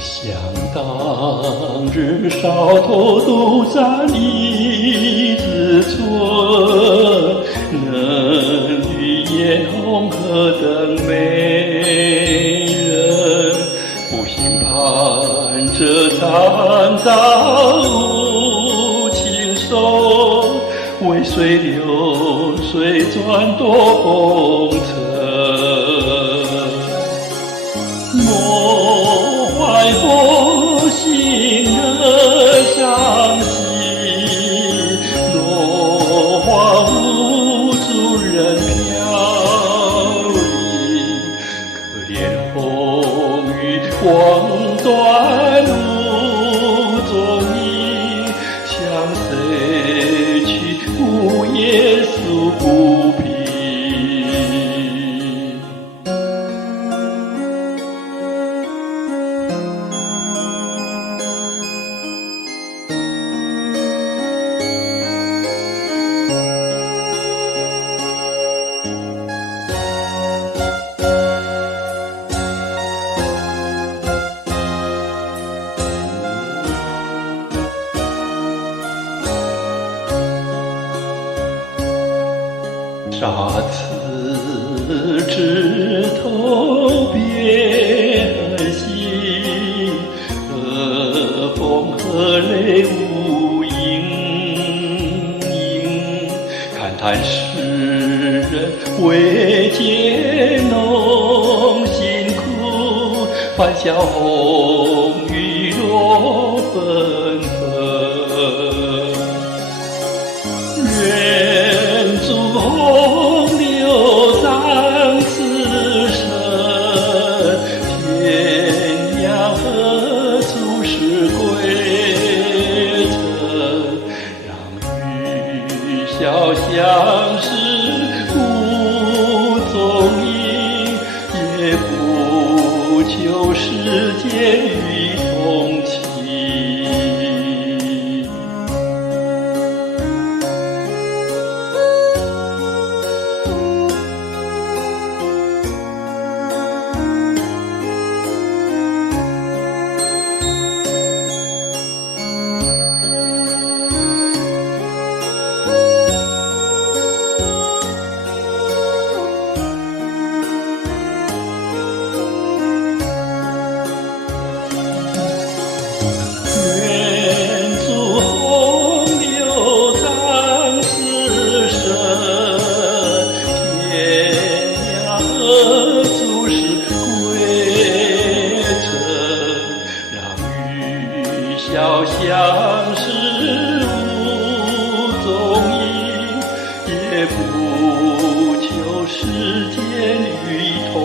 想当日少头独占一子村，能与艳红何等美人，不兴盼这残遭无情手，为随流水转多红尘。怀佛心人伤心，落花无主人飘零。可怜风雨望断路踪影，向谁去无言诉不平。杀此枝头别恨心，何风何泪无影影。慨叹世人未见侬辛苦，欢笑红雨落纷纷。愿诸洪流长此生，天涯何处是归程？让雨潇相识无踪影，也不求世间与同情。潇相识无踪影，也不求世间与同。